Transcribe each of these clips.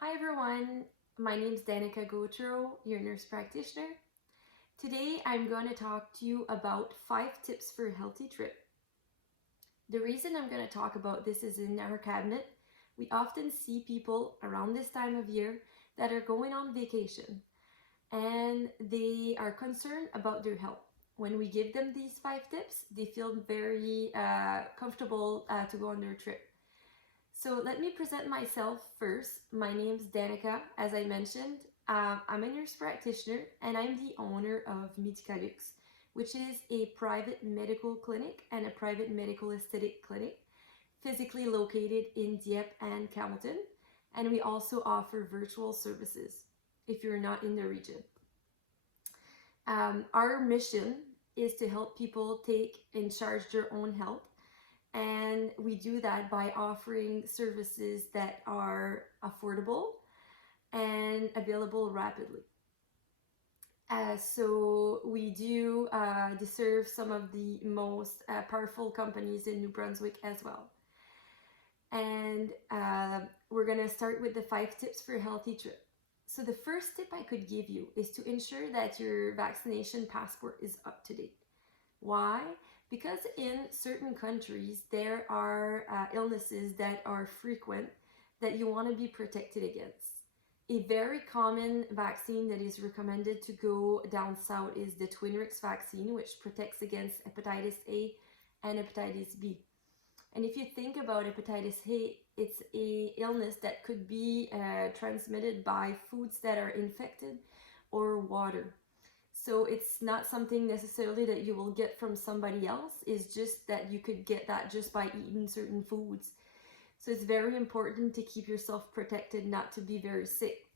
Hi everyone, my name is Danica Gautreau, your nurse practitioner. Today I'm going to talk to you about 5 tips for a healthy trip. The reason I'm going to talk about this is in our cabinet, we often see people around this time of year that are going on vacation and they are concerned about their health. When we give them these 5 tips, they feel very comfortable to go on their trip. So let me present myself first. My name's Danica, as I mentioned. I'm a nurse practitioner and I'm the owner of Medicalux, which is a private medical clinic and a private medical aesthetic clinic physically located in Dieppe and Hamilton. And we also offer virtual services if you're not in the region. Our mission is to help people take in charge their own health, and we do that by offering services that are affordable and available rapidly. So we do serve some of the most powerful companies in New Brunswick as well. And we're gonna start with the 5 tips for a healthy trip. So the first tip I could give you is to ensure that your vaccination passport is up to date. Why? Because in certain countries there are illnesses that are frequent that you want to be protected against. A very common vaccine that is recommended to go down south is the Twinrix vaccine, which protects against hepatitis A and hepatitis B. And if you think about hepatitis A, it's an illness that could be transmitted by foods that are infected or water. So it's not something necessarily that you will get from somebody else. It's just that you could get that just by eating certain foods. So it's very important to keep yourself protected, not to be very sick.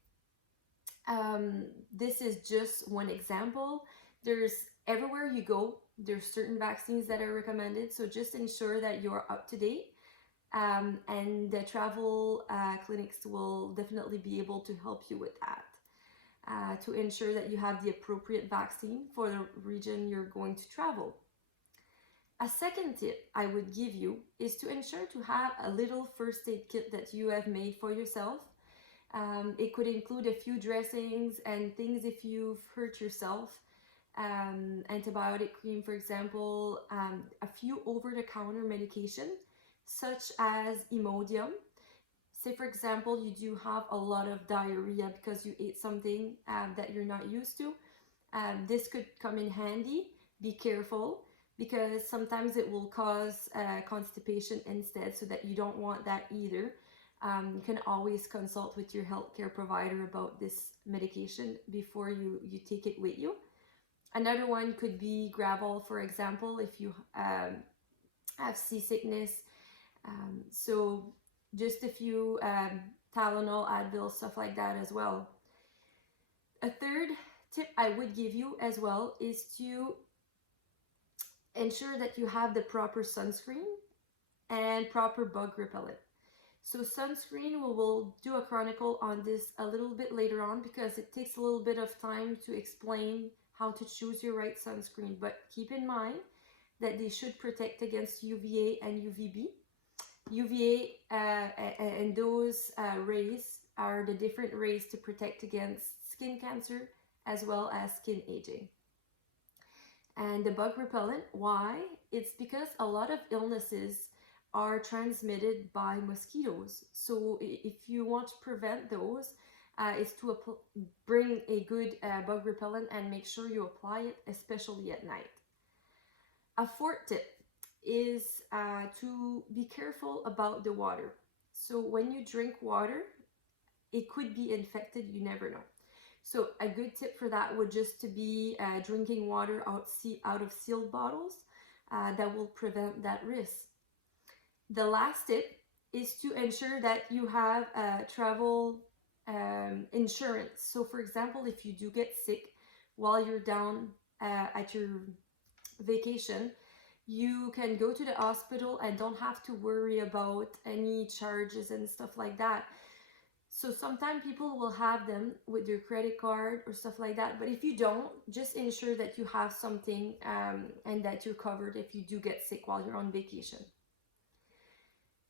This is just one example. There's everywhere you go, there's certain vaccines that are recommended. So just ensure that you're up to date. And the travel clinics will definitely be able to help you with that. To ensure that you have the appropriate vaccine for the region you're going to travel. A second tip I would give you is to ensure to have a little first aid kit that you have made for yourself. It could include a few dressings and things if you've hurt yourself, antibiotic cream for example, a few over-the-counter medication such as Imodium. Say for example you do have a lot of diarrhea because you ate something that you're not used to. This could come in handy. Be careful because sometimes it will cause constipation instead, so that you don't want that either. You can always consult with your healthcare provider about this medication before you take it with you. Another one could be Gravol, for example, if you have seasickness. So just a few Tylenol, Advil, stuff like that as well. A third tip I would give you as well is to ensure that you have the proper sunscreen and proper bug repellent. So sunscreen, we will do a chronicle on this a little bit later on because it takes a little bit of time to explain how to choose your right sunscreen. But keep in mind that they should protect against UVA and UVB. UVA and those rays are the different rays to protect against skin cancer as well as skin aging. And the bug repellent, why? It's because a lot of illnesses are transmitted by mosquitoes. So if you want to prevent those, it's to bring a good bug repellent and make sure you apply it, especially at night. A fourth tip is to be careful about the water. So when you drink water, it could be infected, you never know. So a good tip for that would just to be drinking water out of sealed bottles. That will prevent that risk. The last tip is to ensure that you have travel insurance. So for example, if you do get sick while you're down at your vacation, you can go to the hospital and don't have to worry about any charges and stuff like that. So sometimes people will have them with their credit card or stuff like that. But if you don't, just ensure that you have something and that you're covered if you do get sick while you're on vacation.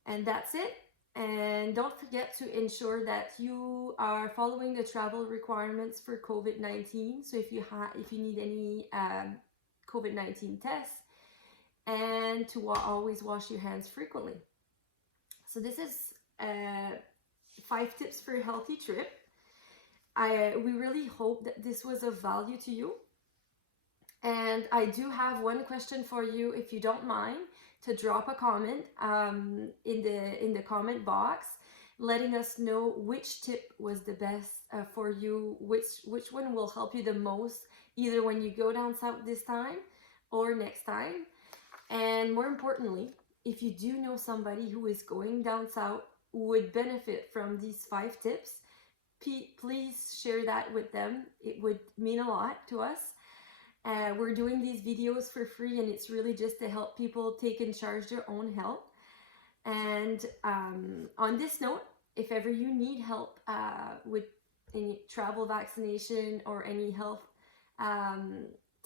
And that's it. And don't forget to ensure that you are following the travel requirements for COVID-19. So if you need any COVID-19 tests, and to always wash your hands frequently. So this is 5 tips for a healthy trip. We really hope that this was of value to you. And I do have one question for you, if you don't mind, to drop a comment in the comment box, letting us know which tip was the best for you, which one will help you the most, either when you go down south this time or next time. And more importantly, if you do know somebody who is going down south who would benefit from these 5 tips, please share that with them. It would mean a lot to us. We're doing these videos for free, and it's really just to help people take in charge their own health. And on this note, if ever you need help with any travel, vaccination, or any health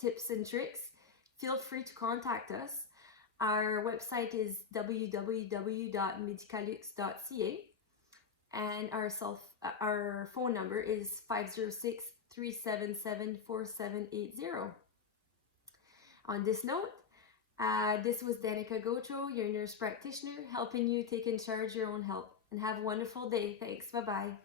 tips and tricks, feel free to contact us. Our website is www.medicalux.ca, and our phone number is 506-377-4780. On this note, this was Danica Gautreau, your nurse practitioner, helping you take in charge of your own health. And have a wonderful day. Thanks. Bye-bye.